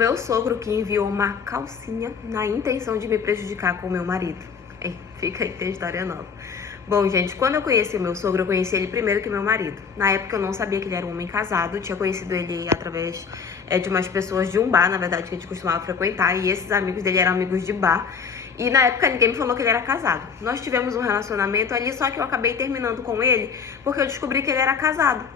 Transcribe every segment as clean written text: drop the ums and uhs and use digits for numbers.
Meu sogro que enviou uma calcinha na intenção de me prejudicar com o meu marido. Fica aí, tem história nova. Bom, gente, quando eu conheci o meu sogro, eu conheci ele primeiro que meu marido. Na época eu não sabia que ele era um homem casado, tinha conhecido ele através de umas pessoas de um bar, na verdade, que a gente costumava frequentar, e esses amigos dele eram amigos de bar. E na época ninguém me falou que ele era casado. Nós tivemos um relacionamento ali, só que eu acabei terminando com ele porque eu descobri que ele era casado.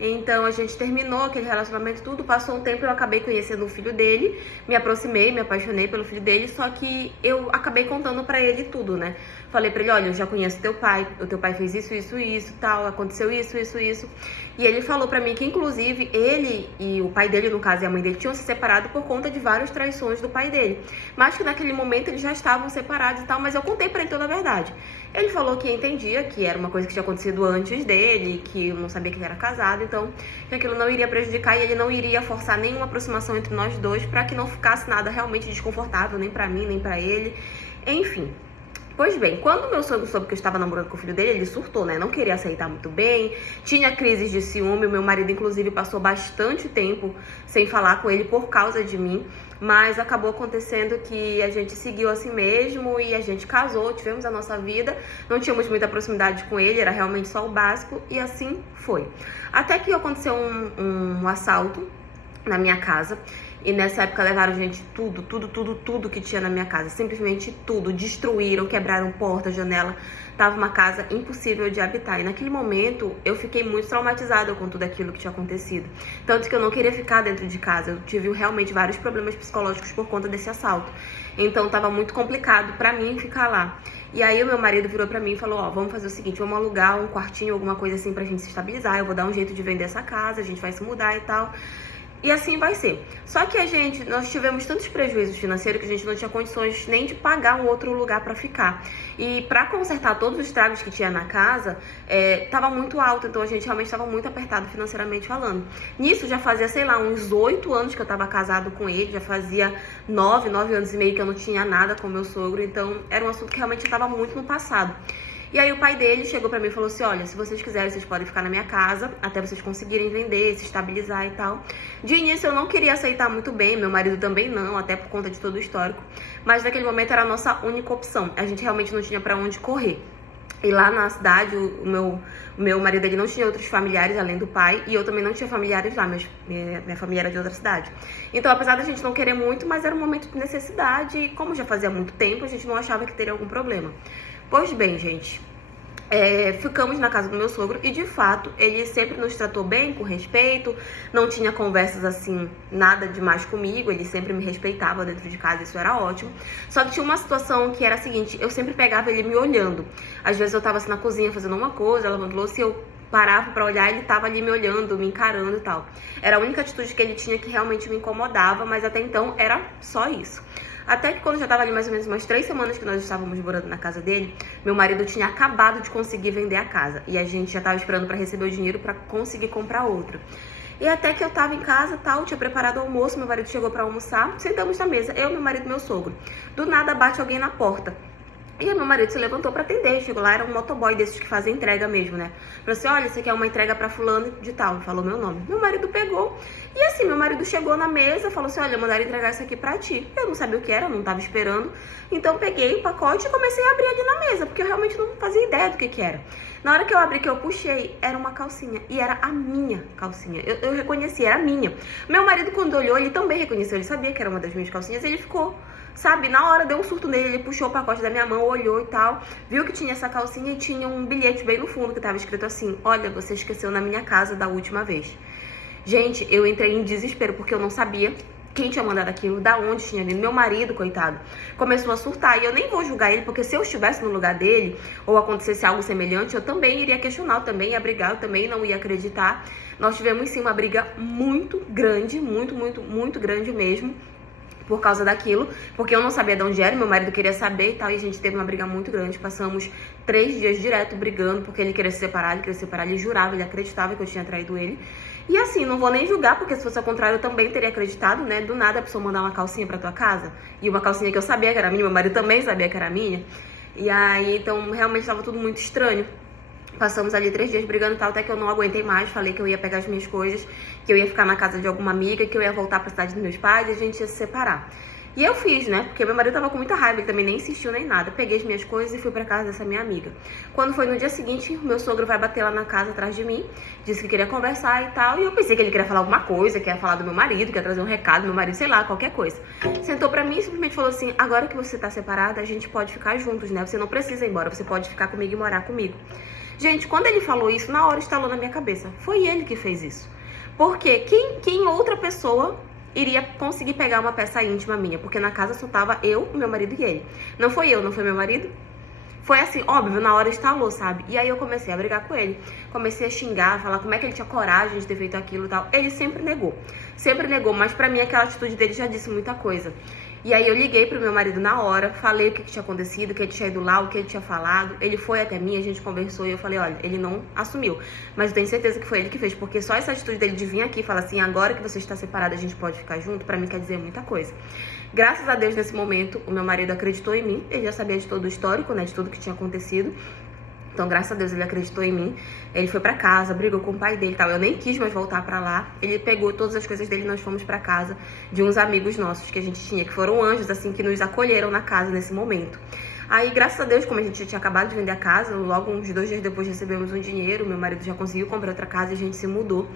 Então a gente terminou aquele relacionamento, tudo, passou um tempo, eu acabei conhecendo o filho dele, me aproximei, me apaixonei pelo filho dele, só que eu acabei contando pra ele tudo, né? Falei pra ele, olha, eu já conheço teu pai, o teu pai fez isso, tal, aconteceu isso. E ele falou pra mim que, inclusive, ele e o pai dele, no caso, e a mãe dele, tinham se separado por conta de várias traições do pai dele. Mas que naquele momento eles já estavam separados e tal, mas eu contei pra ele toda a verdade. Ele falou que entendia que era uma coisa que tinha acontecido antes dele, que eu não sabia que ele era casado, então que aquilo não iria prejudicar e ele não iria forçar nenhuma aproximação entre nós dois pra que não ficasse nada realmente desconfortável, nem pra mim, nem pra ele, enfim. Pois bem, quando meu sogro soube que eu estava namorando com o filho dele, ele surtou, né? Não queria aceitar muito bem, tinha crises de ciúme. O meu marido, inclusive, passou bastante tempo sem falar com ele por causa de mim. Mas acabou acontecendo que a gente seguiu assim mesmo e a gente casou, tivemos a nossa vida. Não tínhamos muita proximidade com ele, era realmente só o básico e assim foi. Até que aconteceu um assalto na minha casa. E nessa época levaram, gente, tudo que tinha na minha casa. Simplesmente tudo. Destruíram, quebraram porta, janela. Tava uma casa impossível de habitar. E naquele momento, eu fiquei muito traumatizada com tudo aquilo que tinha acontecido. Tanto que eu não queria ficar dentro de casa. Eu tive realmente vários problemas psicológicos por conta desse assalto. Então tava muito complicado pra mim ficar lá. E aí o meu marido virou pra mim e falou, ó, vamos fazer o seguinte, vamos alugar um quartinho, alguma coisa assim pra gente se estabilizar. Eu vou dar um jeito de vender essa casa, a gente vai se mudar e tal. E assim vai ser. Só que nós tivemos tantos prejuízos financeiros que a gente não tinha condições nem de pagar um outro lugar pra ficar. E pra consertar todos os estragos que tinha na casa, tava muito alto, então a gente realmente tava muito apertado financeiramente falando. Nisso já fazia, sei lá, uns 8 anos que eu tava casado com ele, já fazia 9 anos e meio que eu não tinha nada com meu sogro, então era um assunto que realmente tava muito no passado. E aí o pai dele chegou pra mim e falou assim, olha, se vocês quiserem, vocês podem ficar na minha casa, até vocês conseguirem vender, se estabilizar e tal. De início eu não queria aceitar muito bem, meu marido também não, até por conta de todo o histórico. Mas naquele momento era a nossa única opção, a gente realmente não tinha pra onde correr. E lá na cidade, o meu marido ele não tinha outros familiares além do pai, e eu também não tinha familiares lá, minha família era de outra cidade. Então, apesar da gente não querer muito, mas era um momento de necessidade, e como já fazia muito tempo, a gente não achava que teria algum problema. Pois bem, gente, ficamos na casa do meu sogro e, de fato, ele sempre nos tratou bem, com respeito, não tinha conversas assim, nada demais comigo, ele sempre me respeitava dentro de casa, isso era ótimo. Só que tinha uma situação que era a seguinte, eu sempre pegava ele me olhando. Às vezes eu tava assim na cozinha fazendo uma coisa, lavando louça, e eu parava pra olhar, ele tava ali me olhando, me encarando e tal. Era a única atitude que ele tinha que realmente me incomodava, mas até então era só isso. Até que quando já tava ali mais ou menos umas 3 semanas que nós estávamos morando na casa dele, meu marido tinha acabado de conseguir vender a casa. E a gente já tava esperando pra receber o dinheiro pra conseguir comprar outra. E até que eu tava em casa, tal, tinha preparado o almoço, meu marido chegou pra almoçar, sentamos na mesa, eu, meu marido e meu sogro. Do nada bate alguém na porta. E aí meu marido se levantou pra atender, chegou lá, era um motoboy desses que fazem entrega mesmo, né? Falou assim, olha, isso aqui é uma entrega pra fulano de tal, falou meu nome. Meu marido pegou, e assim, meu marido chegou na mesa, falou assim, olha, mandaram entregar isso aqui pra ti. Eu não sabia o que era, não tava esperando, então peguei o pacote e comecei a abrir ali na mesa, porque eu realmente não fazia ideia do que era. Na hora que eu abri, que eu puxei, era uma calcinha, e era a minha calcinha, eu reconheci, era a minha. Meu marido, quando olhou, ele também reconheceu, ele sabia que era uma das minhas calcinhas, e ele ficou... Sabe, na hora deu um surto nele, ele puxou o pacote da minha mão, olhou e tal, viu que tinha essa calcinha e tinha um bilhete bem no fundo que tava escrito assim, olha, você esqueceu na minha casa da última vez. Gente, eu entrei em desespero porque eu não sabia quem tinha mandado aquilo, da onde tinha vindo. Meu marido, coitado, começou a surtar. E eu nem vou julgar ele, porque se eu estivesse no lugar dele, ou acontecesse algo semelhante, eu também iria questionar, eu também ia brigar, eu também não ia acreditar. Nós tivemos sim uma briga muito grande, muito grande mesmo, por causa daquilo, porque eu não sabia de onde era, meu marido queria saber e tal, e a gente teve uma briga muito grande, passamos 3 dias direto brigando, porque ele queria se separar, ele jurava, ele acreditava que eu tinha traído ele, e assim, não vou nem julgar, porque se fosse ao contrário eu também teria acreditado, né, do nada a pessoa mandar uma calcinha pra tua casa, e uma calcinha que eu sabia que era minha, meu marido também sabia que era minha, e aí, então, realmente tava tudo muito estranho. Passamos ali 3 dias brigando e tal, até que eu não aguentei mais. Falei que eu ia pegar as minhas coisas, que eu ia ficar na casa de alguma amiga, que eu ia voltar pra cidade dos meus pais e a gente ia se separar. E eu fiz, né? Porque meu marido tava com muita raiva, ele também nem insistiu nem nada. Peguei as minhas coisas e fui pra casa dessa minha amiga. Quando foi no dia seguinte, meu sogro vai bater lá na casa atrás de mim, disse que queria conversar e tal. E eu pensei que ele queria falar alguma coisa, que ia falar do meu marido, que ia trazer um recado do meu marido, sei lá, qualquer coisa. Sentou pra mim e simplesmente falou assim: agora que você tá separada, a gente pode ficar juntos, né? Você não precisa ir embora, você pode ficar comigo e morar comigo. Gente, quando ele falou isso, na hora estalou na minha cabeça. Foi ele que fez isso. Porque quem outra pessoa iria conseguir pegar uma peça íntima minha? Porque na casa só tava eu, meu marido e ele. Não foi eu, não foi meu marido? Foi assim, óbvio, na hora estalou, sabe? E aí eu comecei a brigar com ele. Comecei a xingar, falar como é que ele tinha coragem de ter feito aquilo e tal. Ele sempre negou. Sempre negou, mas pra mim aquela atitude dele já disse muita coisa. E aí eu liguei pro meu marido na hora, falei o que tinha acontecido, que ele tinha ido lá, o que ele tinha falado. Ele foi até mim, a gente conversou e eu falei: olha, ele não assumiu, mas eu tenho certeza que foi ele que fez, porque só essa atitude dele de vir aqui e falar assim: agora que você está separada, a gente pode ficar junto, pra mim quer dizer muita coisa. Graças a Deus, nesse momento, o meu marido acreditou em mim. Ele já sabia de todo o histórico, né, de tudo que tinha acontecido. Então, graças a Deus, ele acreditou em mim. Ele foi pra casa, brigou com o pai dele e tal. Eu nem quis mais voltar pra lá. Ele pegou todas as coisas dele e nós fomos pra casa de uns amigos nossos que a gente tinha, que foram anjos, assim, que nos acolheram na casa nesse momento. Aí, graças a Deus, como a gente tinha acabado de vender a casa, logo uns 2 dias depois recebemos um dinheiro, meu marido já conseguiu comprar outra casa e a gente se mudou.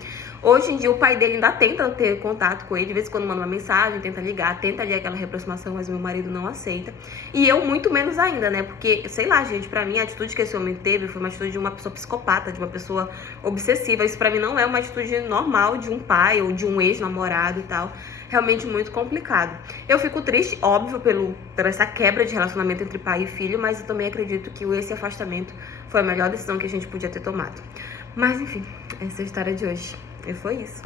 Hoje em dia, o pai dele ainda tenta ter contato com ele, de vez em quando manda uma mensagem, tenta ligar, tenta ali aquela reaproximação, mas meu marido não aceita. E eu muito menos ainda, né? Porque, sei lá, gente, pra mim a atitude que esse homem teve foi uma atitude de uma pessoa psicopata, de uma pessoa obsessiva. Isso pra mim não é uma atitude normal de um pai ou de um ex-namorado e tal. Realmente muito complicado. Eu fico triste, óbvio, por essa quebra de relacionamento entre pai e filho, mas eu também acredito que esse afastamento foi a melhor decisão que a gente podia ter tomado. Mas enfim, essa é a história de hoje. E foi isso.